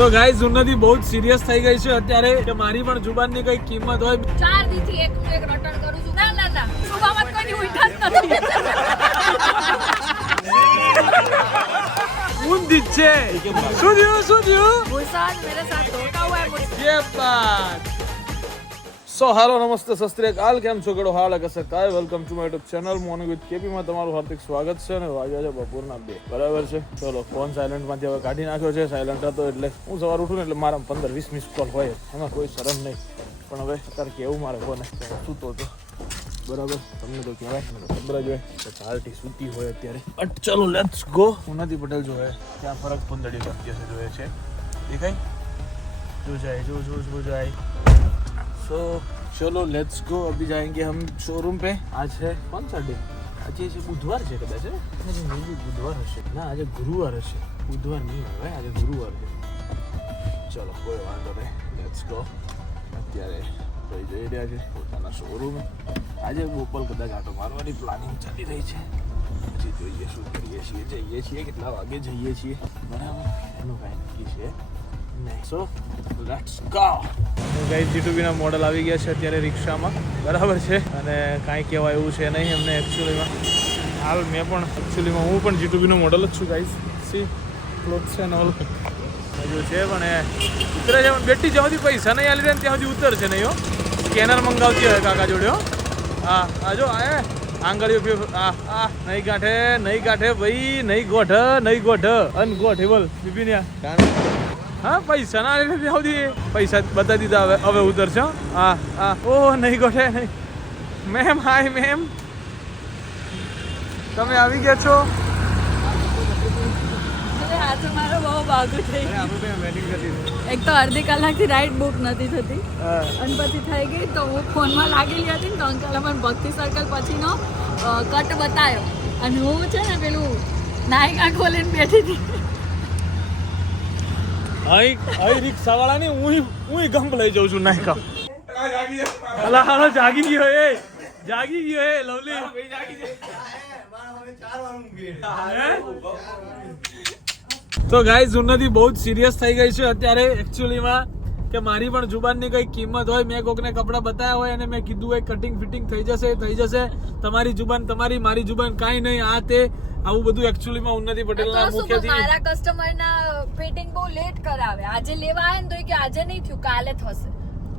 તો ગાઈસ ઉન્નતિ બહુ જ સિરિયસ થઈ ગઈ છે. અત્યારે કે મારી પણ જુબાનની કઈ કિંમત હોય. ચાર દીથી એક એક રટણ કરું છું. ના ના ના. જુબામાં કોઈ ઉઠાસ નથી. છે. શું થયું શું થયું? મુસાદ મેરે સાથ ધોકા હુઆ હે મુઝે યે બાત. સો હાલો નમસ્તે સસ્ત્રીયકાલ કેમ છો? ગળો હાલ કસર કાય? Welcome to my YouTube channel morning with કેપીમાં તમારું હાર્દિક સ્વાગત છે અને વાગ્યા છે બપોરના બે. બરાબર છે? ચલો ફોન સાયલન્ટમાંથી હવે કાઢી નાખ્યો છે. સાયલન્ટ હતો એટલે હું સવાર ઉઠું ને એટલે મારા પંદર વીસ મિસ કોલ હોય. એમાં કોઈ શરમ નહીં. પણ હવે અત્યારે કેવું મારે કોને સૂતો હતો બરાબર? તમને તો કહેવાય. ખબર જ હોય ચાલતી સૂતી હોય અત્યારે. બટ ચલો લેટ્સ ગો ઉનાથી પટેલ જોવે. ત્યાં ફરક પંદરડી અત્યારે જોવે છે? દેખાય? જો જાય, જો જો જો જાય. सो चलो लेट्स गो अभी जाएंगे हम शोरूम पे आज है कौन सा डे આજે છે બુધવાર છે કદાચ હે? આજે maybe બુધવાર હશે ના આજે ગુરુવાર હશે બુધવાર નહીં હવે આજે ગુરુવાર છે ચલો કોઈ વાંધો નહીં લેટ્સ ગો અત્યારે ભાઈ જઈ રહ્યા છે પોતાના શોરૂમ આજે બોપલ કદાચ આટો મારવાની પ્લાનિંગ ચાલી રહી છે પછી જોઈએ શું કરીએ છીએ જઈએ છીએ કેટલા વાગે જઈએ છીએ બરાબર એનું કાંઈ નક્કી છે નહીં સો લેટ્સ ગો ગાઈસ જીટુબી મોડલ આવી ગયા છે અત્યારે રિક્ષામાં. બરાબર છે? અને કાંઈ કહેવાય એવું છે નહીં એમને એકચ્યુઅલીમાં હાલ મેં પણ એકચ્યુઅલીમાં હું પણ જીટુબીનો મોડલ જ છું ગાઈઝ સી ક્લોથ છે ને ઓલ હજુ છે, પણ એ ઉતરે છે બેટી જ્યાં સુધી પૈસા નહીં આલી રહ્યા ત્યાં સુધી ઉતરશે નહીં, હો. સ્કેનર મંગાવતી હોય કાકા જોડે, હા. હા જો એ. આંગળીઓ પી આ નહીં ગાંઠે નહીં ગાંઠે, ભાઈ, નહીં ગોઠ નહીં ગોઠ અનગોઠેબલ બીબીનિયા હા પૈસા ના આલે આવતી. પૈસા બતાવી દીધા હવે હવે ઉતરશો હો. હા હા. ઓહ નહીં ગોઠે નહીં. Ma'am hi ma'am. તમે આવી ગયા છો? એક તો અડધી કલાકથી રાઈડ બુક નથી થતી. અને પછી થઈ ગઈ તો હું ફોનમાં લાગેલી હતી ને તો અંકલ મને ભક્તિ સર્કલ પછીનો કટ બતાવ્યો અને હું છે ને પેલું નાયકા ખોલીને બેઠી હતી. અહીં અહીં રિક્ષાવાળાની હું હું ગમ લઈ જાઉં છું નાયકા. અલા હાલો જાગી ગયો એ જાગી ગયો એ લવલી. તો ગાઈઝ ઉન્નતિ બહુ જ સિરિયસ થઈ ગઈ છે અત્યારે એકચ્યુઅલીમાં કે મારી પણ જુબાનની કઈ કિંમત હોય મેં કોકને કપડાં બતાવ્યા હોય અને મેં કીધું હોય કટિંગ ફિટિંગ થઈ જશે થઈ જશે. તમારી જુબાન તમારી મારી જુબાન કાંઈ નહીં. આ તે આવું બધું એકચ્યુઅલીમાં ઉન્નતિ પટેલના મુખ્યથી મારા કસ્ટમર ના ફિટિંગ બહુ લેટ કરાવે. આજે લેવા આવે ને તો કે આજે નહીં થયું કાલે થશે.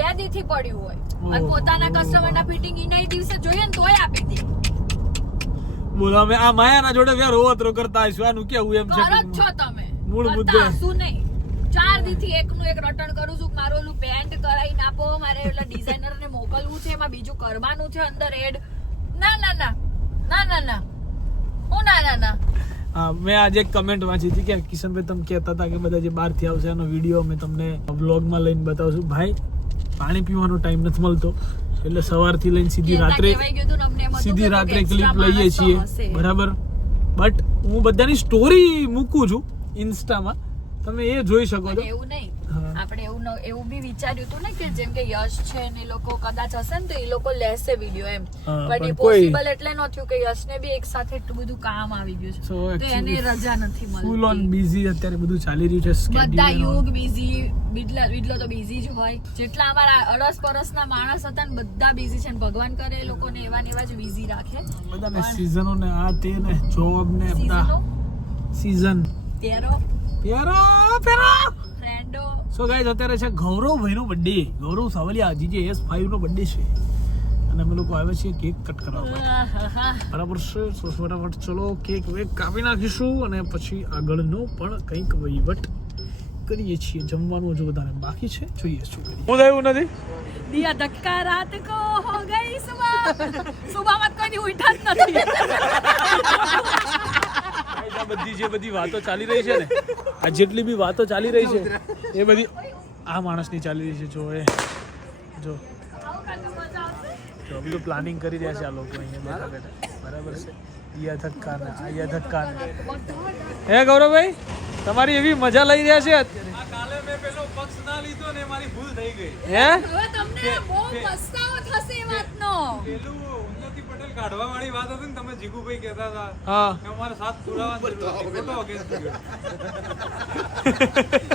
બે દી થી પડ્યું હોય. અને પોતાના કસ્ટમર ના ફિટિંગ ઇના દિવસે જોઈએ ને તોય આપી દે. બોલો અમે આ માયાના જોડે વ્યાર રોવતરો કરતા આવીશું. આનું કેવું એમ છે? કરો છો તમે. મૂળ મુદ્દે. શું નહીં. ચાર દી થી એક નું એક રટણ કરું છું મારું ઓલું પેન્ટ કરાવીને આપો મારે એટલે ડિઝાઇનર ને મોકલવું છે એમાં બીજું કરવાનું છે અંદર એડ. ના ના ના. ના ના ના. હું ના ના ના. મેં આજે એક કમેન્ટ વાંચી હતી કે કિશનભાઈ તમે કહેતા હતા કે બધા જે બહારથી આવશે એનો વીડિયો અમે તમને બ્લોગમાં લઈને બતાવશું. ભાઈ પાણી પીવાનો ટાઈમ નથી મળતો એટલે સવારથી લઈને સીધી રાત્રે સીધી રાત્રે ક્લિપ લઈએ છીએ. બરાબર? બટ હું બધાની સ્ટોરી મૂકું છું ઇન્સ્ટામાં તમે એ જોઈ શકો છો. એવું નહીં. આપણે એવું એવું બી વિચાર્યું હતું ને કે જેમ કે યશ છે ને લોકો કદાચ હશે ને તો એ લોકો લેશે વીડિયો એમ. પણ એ પોસિબલ એટલે ન થયું કે યશને બી એક સાથે એટલું બધું કામ આવી ગયું છે. તો એને રજા નથી ફૂલ ઓન બિઝી અત્યારે બધું ચાલી રહ્યું છે બધા. યુગ બિઝી બિડલા બિડલો તો બિઝી જ હોય. જેટલા અમારા અડસ પરસના માણસ હતા ને બધા બિઝી છે ને ભગવાન કરે એ લોકોને એવા ને એવા જ બિઝી રાખે. બધાને સીઝનો ને આ તે ને જોબ ને બધા સીઝનો સીઝન તેરો? પેરો પેરો ફ્રેન્ડો. સો ગાઈઝ અત્યારે છે ગૌરવ ભાઈનો birthday Gaurav Savaliya GJ S five નો બર્થડે છે. અને અમે લોકો આવે છીએ કેક કટ કરાવવા. બરાબર છે? સો ફટાફટ ચલો કેક વેક કાપી નાખીશું અને પછી આગળનો પણ કંઈક વહીવટ કરીએ છીએ. જમવાનું હજુ વધારે બાકી છે. જોઈએ શું કરીએ. હું થયું નથી? દિયા ધક્કા રાત કો હો ગઈ સુબહ. સુબહ મત કોઈ ઉઠા નથી. આ બધી જે બધી વાતો ચાલી રહી છે ને આ જેટલી બી વાતો ચાલી રહી છે એ બધી આ માણસની ચાલી રહી છે જો એ જો. જો બધું પ્લાનિંગ કરી રહ્યા છે આ લોકો અહીંયા બેઠા બેઠા. બરાબર છે. યા ધક્કા ને આ યા ધક્કા ને હે ગૌરવભાઈ તમારી એવી મજા લઈ રહ્યા છે? કાલે મેં પેલો પક્ષ ના લીધો ને મારી ભૂલ થઈ ગઈ. હે? હવે તમને બહુ પસ્તાવો થશે વાતનો. પેલું ઉન્નતિ પટેલ કાઢવા વાળી વાત હતી ને તમે જીગુભાઈ કહેતા હતા. હા. કે અમારે સાત પુરાવા ફોટો અગેન્સ્ટ ગયો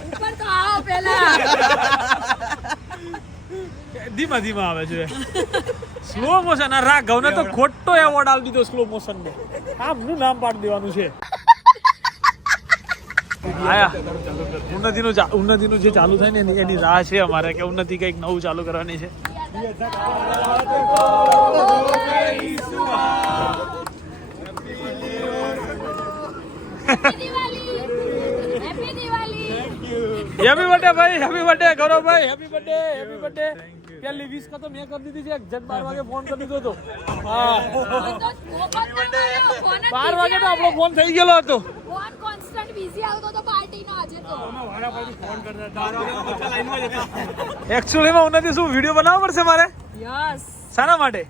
ઉપર તો આવો પહેલા ધીમા ધીમા આવે છે. સ્લો મોશન આ રાઘવને તો ખોટો એવોર્ડ આપી દીધો સ્લો મોશન ને. આમનું નામ પાડી દેવાનું છે. આયા. ઉન્નતિનું ઉન્નતિનું જે ચાલુ થાય ને એની રાહ છે અમારે કે ઉન્નતિ કંઈક નવું ચાલુ કરવાની છે. હેપી બર્થડે ભાઈ હેપી બર્થડે ગૌરવભાઈ હેપી બર્થડે હેપી બર્થડે પહેલી કા તો મેં કરી દીધી છે જન બાર વાગે ફોન કરી દીધો હતો. હા. બાર વાગે તો આપણો ફોન થઈ ગયેલો હતો. તો એકચ્યુઅલીમાં ઉન્નતિ શું વીડિયો બનાવવો પડશે મારે? યસ શાના માટે?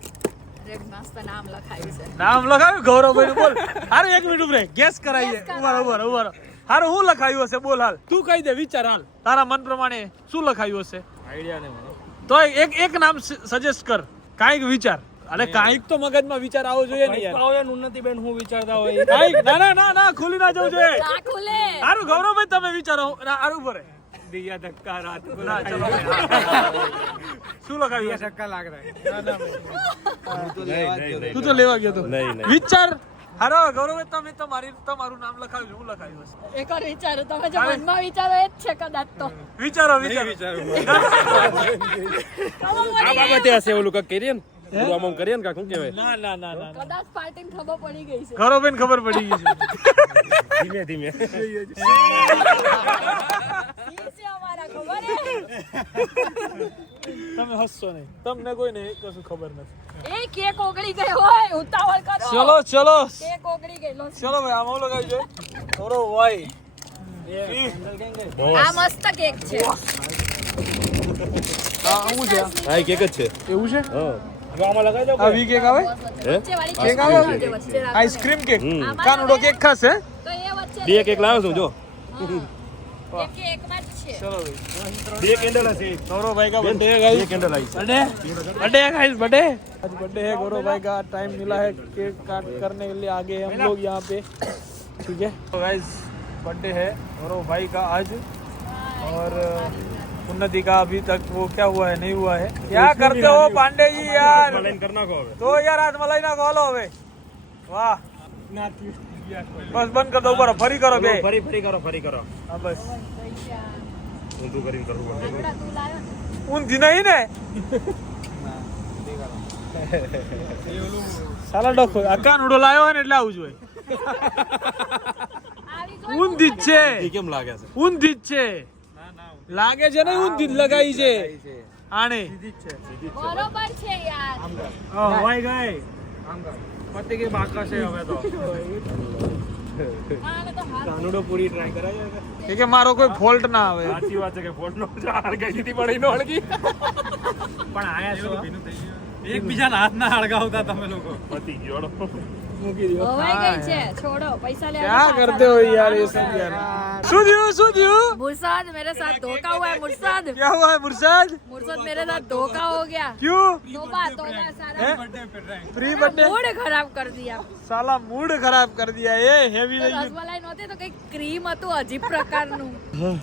નામ લખાયું છે. નામ ગૌરવભાઈ બોલ. હારું એક મિનિટ ઉભરે. ગેસ કરાવીએ. હારું હું લખાયું હશે? બોલ હાલ. તું કહી દે વિચાર હાલ. તારા મન પ્રમાણે શું લખાયું હશે? તો એક એક નામ સજેસ્ટ કર. કાંઈક વિચાર. અરે કાંઈક તો મગજમાં વિચાર આવવો જોઈએ ને યાર. ઉન્નતિબેન હું વિચારતા હોય. કાંઈક ના ના ના ના ખુલી ના જવું જોઈએ. ના ખુલે. હારું ગૌરવભાઈ તમે વિચારો. સારું ભરે દિયા ધક્કા રાત ના ચલો. શું લખાયું? હશે ધક્કા લાગ રહા તું તો લેવા ગયો તો. વિચાર. હારો ગૌરવ તમે તમારી તમારું નામ લખાવ્યું છે, હું લખાયું હશે. એક વાર વિચારો તમે જો મનમાં વિચારો એ જ છે કદાચ તો. વિચારો વિચારો. આ બાબતે હશે ઓલું કઈ કરીએ ને? પૂરું આમ કરીએ ને કાક શું કહેવાય? ના ના ના ના કદાચ પાર્ટીને ખબર પડી ગઈ છે. ગૌરવભાઈને ખબર પડી ગઈ છે. ધીમે ધીમે. ઈ છે અમારા ખબર હે? તમે હસશો નહીં. તમને કોઈ નહીં કશું ખબર નથી. એ કેક ઓગળી ગઈ હોય ઉતાવળ કરો. ચલો ચલો. કેક ઓગળી ગયેલો છે ચલો ભાઈ આમાં લગાવી થોડો ગૌરવભાઈ આ મસ્ત કેક છે. આ હું છે. હા એ કેક જ છે. એવું છે? હા. આ વી કેક આવે વચ્ચે વાળી કેક કેક આવે? વચ્ચે વચ્ચે રાખો. આઈસ્ક્રીમ કેક હમ. કાનુડો કેક ખાશે તો એ વચ્ચે બે કેક લાવ્યો છું જો એક કેકમાં જ છે ચલો ભાઈ બે કેન્ડલ હશે गौरव भाई का બેન, बर्थडे है બે गाइस કેન્ડલ આવી बर्थडे बर्थडे है गाइस बर्थडे आज बर्थडे है गौरव भाई का टाइम मिला है केक काट करने के लिए आगे हम लोग यहाँ पे ठीक है तो गाइस बर्थडे है गौरव भाई का आज और उन्नति का अभी तक वो क्या हुआ है नहीं हुआ है क्या करते हो पांडे जी यार લાઈન કરી નાખો હવે तो यार आज मलाई ना खोलो હવે વાહ બસ બંધ કર દો ઉપર ફરી કરો બે ફરી ફરી કરો ફરી કરો હા બસ ઊંધું કરીને કરવું પડશે હમણાં તું લાવ્યો ને. ઊંધી નહીં ને સાલા ડખો આ કાનુડો લાવ્યો હોય ને એટલે આવું જોઈએ આવી જો ઊંધી જ છે એ કેમ લાગે છે ઊંધી જ છે લાગે છે ને ઊંધી જ લગાવી છે. આને બરોબર છે યાર. હવાઈ ગઈ પતિ કે બાકા છે હવે તો. મારો કોઈ ફોલ્ટ ના આવે. સાચી વાત છે કે ફોલ્ટ નો હાર ગઈ હતી પડી નો હળગી. પણ આયા છો. એકબીજાના હાથ ના હળગાવતા તમે લોકો. પતિ ગયો. મૂકી દો હવાઈ ગઈ છે. છોડો. પૈસા લેવા ક્યાં કરતે હો યાર એ સબ યાર શું થયું શું થયું मुर्साद मेरे साथ धोखा हुआ है मुर्साद क्या हुआ है मुर्शाद मुर्साद मेरे साथ धोखा हो गया क्यों तोबा तोबा सारा प्री बर्थडे मूड खराब कर दिया साला मूड खराब कर दिया ये હેવી તો રસમલાઈ નહોતી તો કઈક ક્રીમ હતું અજીબ પ્રકારનું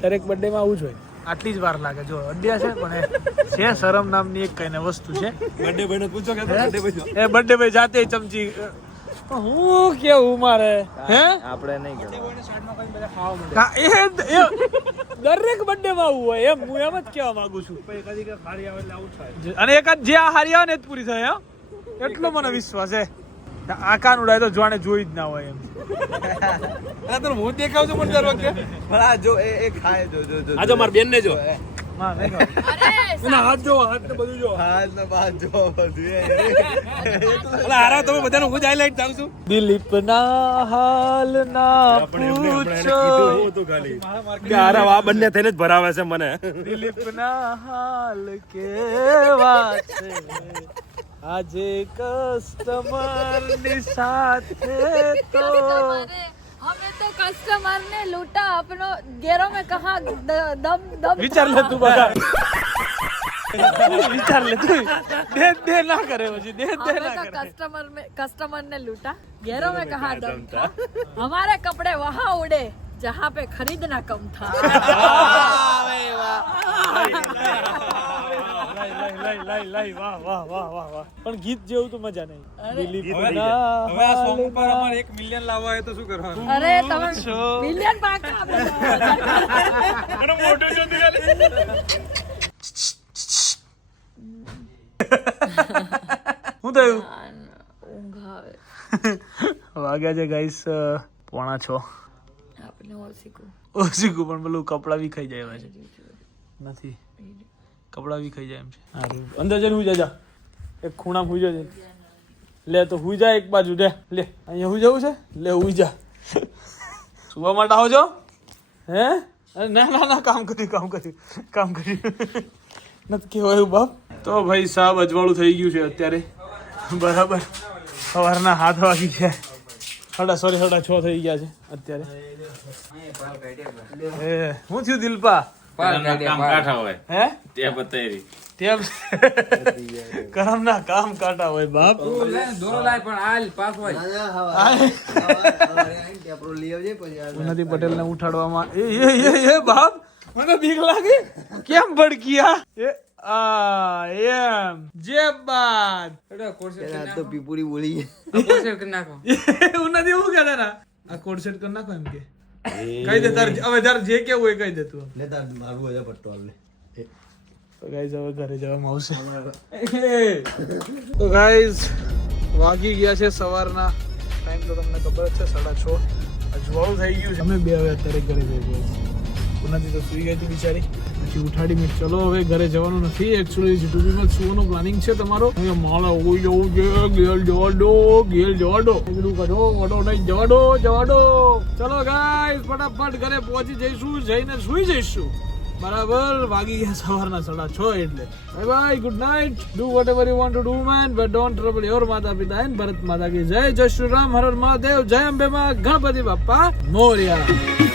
દરેક બર્થડે માં આવું જ હોય આટલી જ વાર લાગે જો અડ્યા છે પણ એ છે શરમ નામની એક કઈને વસ્તુ છે બર્થડે ભાઈ પૂછો કે બર્થડે ભાઈ એ બર્થડે ભાઈ જાતે ચમચી પણ હું કેવું મારે? હે આપણે નહીં એ દરેક બર્થડે માં આવું હોય એમ હું એમ જ કહેવા માંગુ છું. કદી કે હારી આવે એટલે આવું અને એકાદ જે આ હારી આવે ને જ પૂરી થાય એટલો મને વિશ્વાસ છે. આ કાન ઉડાય તો જાણે જોઈ જ ના હોય એમ. હું દેખાવ છું પણ દર વખતે? પણ આ જો એ ખાય જો જો જો આ જો મારી બેન ને જો ના, હાથ જો હાથ ને બધું જો હાથ ને બાદ જો બધું હારા તમે બધાને હું જ હાઈલાઈટ થાઉં છું. દિલીપ ના હાલ ના પૂછો. ખાલી. કે હારા આ બંને થઈને જ ભરાવે છે મને. દિલીપ ના હાલ કેવા છે? આજે કસ્ટમરની સાથે તો कस्टमर ने लूटा अपनो गेरो में कहा दम दम विचार ले तू बता विचार ले तू दे दे ना करे मुझे दे दे ना करे कस्टमर में कस्टमर ने लूटा गेरो में कहा दम था हमारे कपड़े वहाँ उड़े जहां पे खरीदना कम था લઈ લઈ લઈ લઈ લાઈ લાઈ વાહ વાહ વાહ વાહ વાહ. પણ ગીત જેવું તો મજા નહીં. દિલીપ હવે આ સોંગ ઉપર અમારે 1 મિલિયન લાવવા હોય તો શું કરવાનું? અરે તમે મિલિયન પાકા આપણે અને મોટો તું ખાલી. શું થયું? ઊંઘ આવે વાગ્યા છે ગાઈસ પોણા છો. આપણે ઓળખીકું ઓછીકું પણ પેલું કપડાં બી ખાઈ જાય છે. નથી. કપડાં બી ખાઈ જાય એમ છે. અંદર જઈને હું જાજા. એક ખૂણા હુઈ જજે. લે તો હુઈ જા એક બાજુ. લે લે. અહીંયા હુઈ જવું છે? લે હુઈ જા. સુવા માટે આવો છો? હે? અરે ના ના ના કામ કર્યું કામ કર્યું કામ કર્યું. નથી કહેવાયું બાપ. તો ભાઈ સાહેબ અજવાળું થઈ ગયું છે અત્યારે. બરાબર. સવારના હાથ વાગી ગયા. સાડા સોરી સાડા છ થઈ ગયા છે અત્યારે. એ હું થયું દિલપા? કામ કાઠા હોય હે તે બતાવી તેમ કરમ ના કામ કાટા હોય બાપ ઉન્નતિ પટેલ ને ઉઠાડવામાં એ એ એ એ બાપ મને બીક લાગે કેમ ભડકીયા એ આ એમ જે બાદ તો પીપુડી બોલી ઉન્નતિ એવું કહેતા આ કોડ સેટ કરી નાખો એમ કે કહી દે તાર હવે તાર જે કેવું હોય કહી દે તું. લે તાર મારું હજા પટ્ટો લે. તો ગાઈઝ હવે ઘરે જવામાં આવશે. તો ગાઈઝ વાગી ગયા છે સવારના. ટાઈમ તો તમને ખબર જ છે સાડા છ. અજવાળું થઈ ગયું છે. અમે બે હવે અત્યારે ઘરે જઈ ગયા છીએ. નથી તો સુઈ ગઈ હતી બિચારી. પછી ઉઠાડી મેં ચલો હવે ઘરે જવાનું નથી. એકચ્યુઅલી જીટુબીમાં સુવાનું પ્લાનિંગ છે તમારો. હવે માળા ઓઈ જવું છે. ગેલ જવા દો ગેલ જવા દો મેં કીધું કાઢો ઓટો નહીં જવા દો જવા દો ચલો ગાઈસ ફટાફટ ઘરે પહોંચી જઈશું, જઈને સુઈ જઈશું. બરાબર? વાગી ગયા સવારના સાડા છ એટલે. Bye bye good night do whatever you want to do man but don't trouble your માતા પિતા એન્ડ ભરત માતા કી. જય જય શ્રી રામ, હર મહાદેવ, જય અંબે માં ગણપતિ બાપા, મોર્યા.